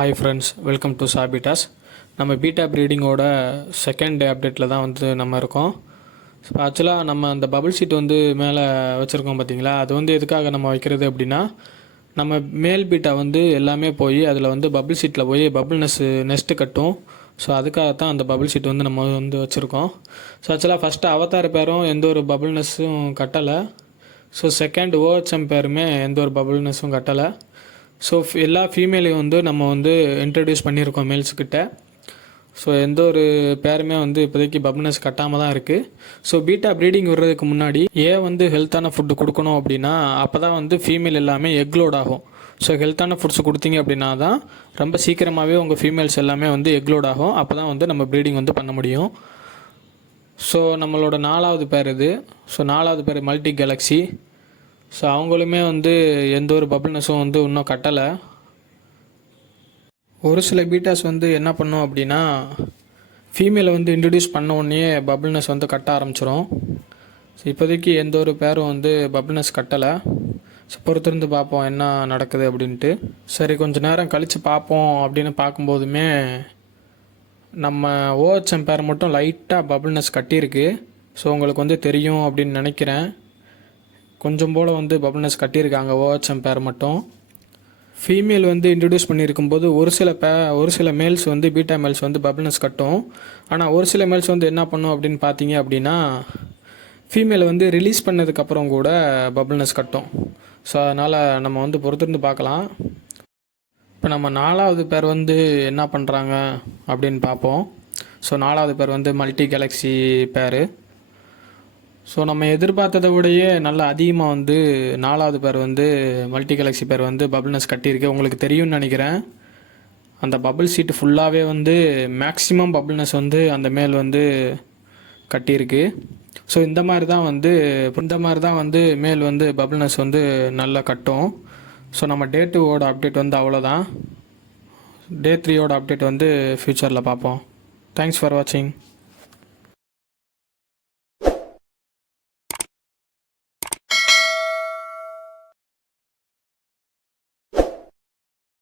Hi friends, welcome to சாபிட்டாஸ். நம்ம betta ப்ரீடிங்கோட second day அப்டேட்டில் தான் வந்து நம்ம இருக்கோம். ஸோ ஆக்சுவலாக நம்ம அந்த பபுள் ஷீட் வந்து மேலே வச்சுருக்கோம் பார்த்தீங்களா, அது வந்து எதுக்காக நம்ம வைக்கிறது அப்படின்னா, நம்ம மேல் பீட்டா வந்து எல்லாமே போய் அதில் வந்து பபுள் ஷீட்டில் போய் பபுள் நெஸ்ட்டு கட்டும். ஸோ அதுக்காகத்தான் அந்த பபுள் ஷீட் வந்து நம்ம வந்து வச்சுருக்கோம். ஸோ ஆக்சுவலாக ஃபஸ்ட்டு அவதார் பேரும் எந்த ஒரு பபுள் நெஸ்ஸும் கட்டலை. ஸோ செகண்ட் ஓஹெச்எம் பேருமே எந்த ஒரு பபுள் நெஸ்ஸும் கட்டலை. ஸோ எல்லா ஃபீமேலையும் வந்து நம்ம வந்து இன்ட்ரடியூஸ் பண்ணியிருக்கோம் மேல்ஸுக்கிட்ட. ஸோ எந்த ஒரு பேருமே வந்து இப்போதைக்கு பபுள்னஸ் கட்டாமல் தான் இருக்குது. ஸோ பீட்டா ப்ரீடிங் வர்றதுக்கு முன்னாடி ஏன் வந்து ஹெல்த்தான ஃபுட்டு கொடுக்கணும் அப்படின்னா, அப்போ தான் வந்து ஃபீமேல் எல்லாமே எக்லோட் ஆகும். ஸோ ஹெல்த்தான ஃபுட்ஸ் கொடுத்தீங்க அப்படின்னா தான் ரொம்ப சீக்கிரமாகவே உங்கள் ஃபீமேல்ஸ் எல்லாமே வந்து எக்லோட் ஆகும். அப்போ தான் வந்து நம்ம ப்ரீடிங் வந்து பண்ண முடியும். ஸோ நம்மளோட 4வது பேர் இது. ஸோ 4வது பேர் மல்டி கேலக்ஸி. ஸோ அவங்களுமே வந்து எந்த ஒரு பபுள்னஸும் வந்து இன்னும் கட்டலை. ஒரு சில பீட்டாஸ் வந்து என்ன பண்ணோம் அப்படின்னா, ஃபீமேலை வந்து இன்ட்ரடியூஸ் பண்ண உடனே பபுள்னஸ் வந்து கட்ட ஆரம்பிச்சிடும். ஸோ இப்போதைக்கு எந்த ஒரு பேரும் வந்து பபுள்னஸ் கட்டலை. ஸோ பொறுத்திருந்து பார்ப்போம் என்ன நடக்குது அப்படின்ட்டு. சரி, கொஞ்சம் நேரம் கழித்து பார்ப்போம் அப்படின்னு பார்க்கும்போதுமே நம்ம ஓஹெச்எம் பேர் மட்டும் லைட்டாக பபுள்னஸ் கட்டியிருக்கு. ஸோ உங்களுக்கு வந்து தெரியும் அப்படின்னு நினைக்கிறேன். கொஞ்சம் போல் வந்து பபுள்னஸ் கட்டியிருக்காங்க ஓஹெச்எம் பேர் மட்டும். ஃபீமேல் வந்து இன்ட்ரடியூஸ் பண்ணியிருக்கும்போது ஒரு சில மேல்ஸ் வந்து பீட்டா மேல்ஸ் வந்து பபுள்னஸ் கட்டும். ஆனால் ஒரு சில மேல்ஸ் வந்து என்ன பண்ணும் அப்படின்னு பார்த்தீங்க அப்படின்னா, ஃபீமேலை வந்து ரிலீஸ் பண்ணதுக்கப்புறம் கூட பபுள்னஸ் கட்டும். ஸோ அதனால் நம்ம வந்து பொறுத்திருந்து பார்க்கலாம். இப்போ நம்ம 4வது பேர் வந்து என்ன பண்ணுறாங்க அப்படின்னு பார்ப்போம். ஸோ 4வது பேர் வந்து மல்டி கேலக்ஸி பேர். ஸோ நம்ம எதிர்பார்த்ததை விடையே நல்லா அதிகமாக வந்து 4வது பேர் வந்து மல்டி கேலக்ஸி பேர் வந்து பபுள்னஸ் கட்டியிருக்கு. உங்களுக்கு தெரியும்னு நினைக்கிறேன். அந்த பபுள் ஷீட்டு ஃபுல்லாகவே வந்து மேக்ஸிமம் பபுள்னஸ் வந்து அந்த மேல் வந்து கட்டியிருக்கு. ஸோ இந்த மாதிரி தான் வந்து மேல் வந்து பபுள்னஸ் வந்து நல்லா கட்டும். ஸோ நம்ம டே 2ஓட அப்டேட் வந்து அவ்வளோதான். டே 3ஓட அப்டேட் வந்து ஃப்யூச்சரில் பார்ப்போம். தேங்க்ஸ் ஃபார் வாட்சிங்.